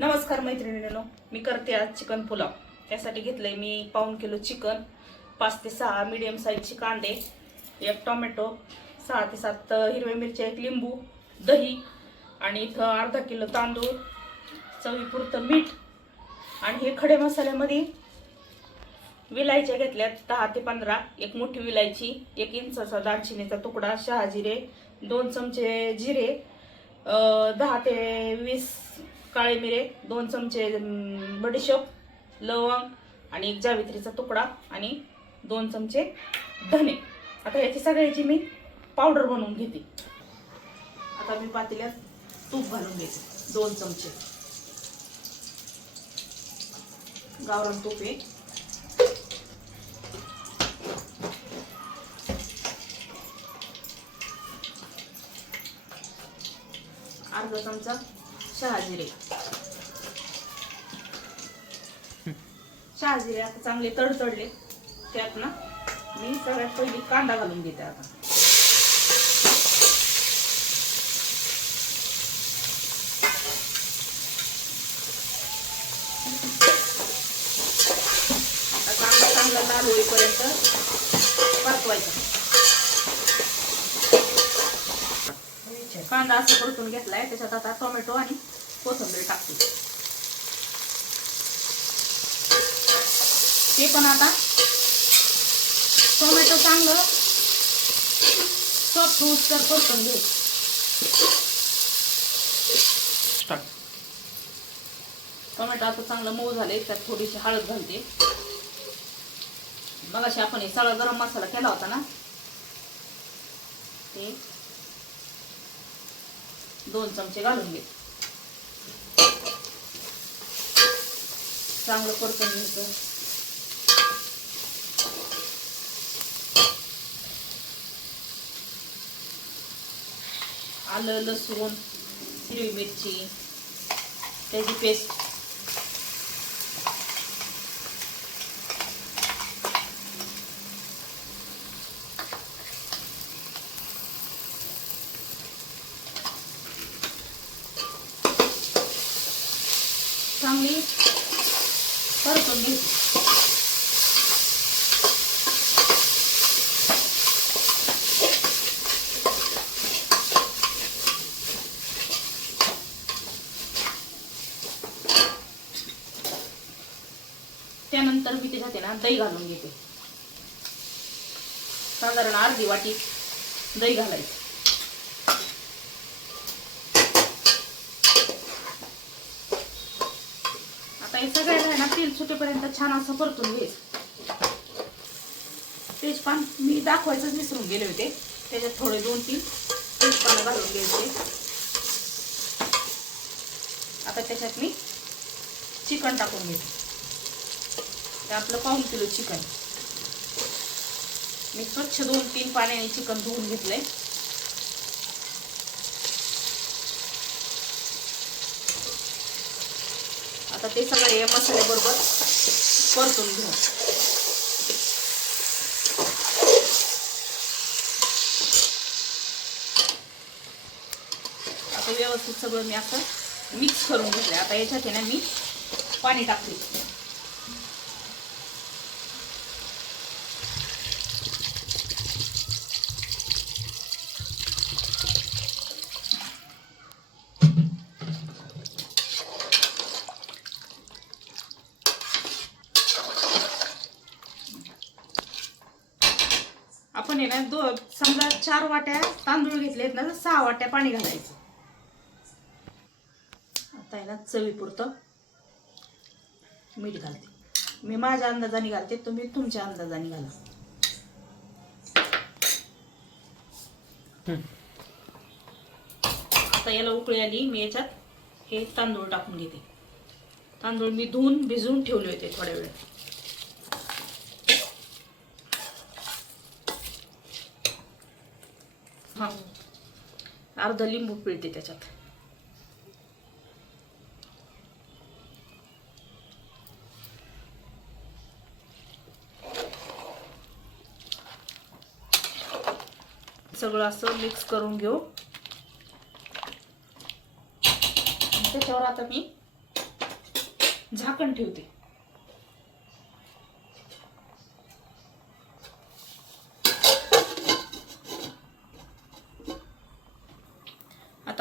नमस्कार मैत्रिणींनो मी करते आज चिकन पुलाव. त्यासाठी घेतलंय मी पाऊन किलो चिकन पाच ते सहा मिडियम साईजचे कांदे एक टोमॅटो सहा ते सात हिरव्या मिरच्या एक लिंबू दही आणि इथं अर्धा किलो तांदूळ चवीपुरतं मीठ आणि हे खडे मसाल्यामध्ये विलायच्या घेतल्यात दहा ते पंधरा. एक मोठी विलायची एक इंचाचा दालचिनीचा तुकडा शहाजिरे दोन चमचे जिरे दहा ते वीस काळे मिरे दोन चमचे बडीशेप लवंग आणि एक जावित्रीचा तुकडा आणि दोन चमचे धने. आता याची सगळ्याची मी पावडर बनवून घेते. आता मी पातेल्यात तूप घालून घेते दोन चमचे. गावरान तूप आहे. अर्धा चमचा शहाजिरे. शहाजिरे आता चांगले तडतडले. त्यात ना मी सगळ्यात पहिली कांदा घालून घेते आता. कांदा चांगला लाल होईपर्यंत परतवायचा. कांदा असं परतून घेतलाय त्याच्यात आता टोमॅटो आणि कोथिंबीर टाकते. ते पण आता टोमॅटो चांगलं सॉफ्ट होऊस तर परतून घे टोमॅटो आता चांगलं मऊ झाले त्यात थोडीशी हळद घालते. मग अशी आपण हे सगळा गरम मसाला केला होता ना ते दोन चमचे घालून घे. चांगलं परतून घ्यायचं आलं लसूण हिरवी मिरची त्याची पेस्ट चांगली परतून मी त्यानंतर मी त्याच्यात ना दही घालून घेते. साधारण अर्धी वाटी दही घालायचं. हे सगळ्याला आहे ना तेल सुटेपर्यंत छान असं परतून घ्यायचं तेजपान मी दाखवायचंच विसरून गेले होते. त्याच्यात थोडे दोन तीन तेजपानं घालून घ्यायचे. आता त्याच्यात मी चिकन टाकून घेते. आपलं पाऊन किलो चिकन. मी स्वच्छ दोन तीन पाण्याने चिकन धुवून घेतलंय. आता ते सगळं या मसाल्याबरोबर परतून घेऊ. आता व्यवस्थित सगळं मी असं मिक्स करून घेतलं आता याच्यात आहे ना मी पाणी टाकते आपण आहे ना दो समजा चार वाट्या तांदूळ घेतलेत ना तर सहा वाट्या पाणी घालायचं. आता आहे ना चवीपुरतं मीठ घालते. मी माझ्या अंदाजाने घालते तुम्ही तुमच्या अंदाजाने घाला. आता याला उकळी आली मी याच्यात हे तांदूळ टाकून घेते. तांदूळ मी धुवून भिजवून ठेवले होते थोड्या वेळ. हा. अर्ध लिंबू पिळते त्याच्यात. सगळं असं मिक्स करून घेऊ. त्याच्यावर आता मी झाकण ठेवते.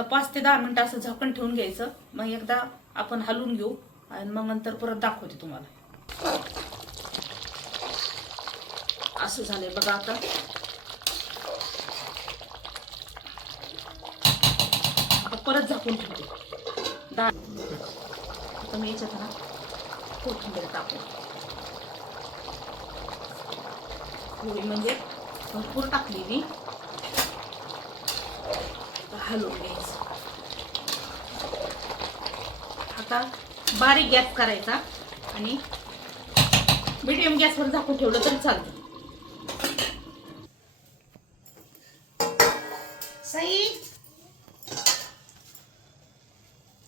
आता पाच ते दहा मिनिटं असं झाकण ठेवून घ्यायचं. मग एकदा आपण हलवून घेऊ आणि मग नंतर परत दाखवते तुम्हाला. असं झालंय बघा आता. आता परत झाकून ठेवते. दहा आता मी याच्यात ना कोथिंबीर टाकून. थोडी म्हणजे भरपूर टाकली मी. आता हलवून घ्यायचं आता बारीक गॅस करायचा. आणि मीडियम गॅसवर झाकून ठेवलं तरी चालतं. सई.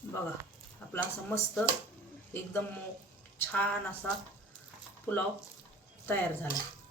बघा आपला असा मस्त एकदम छान असा पुलाव तयार झाला.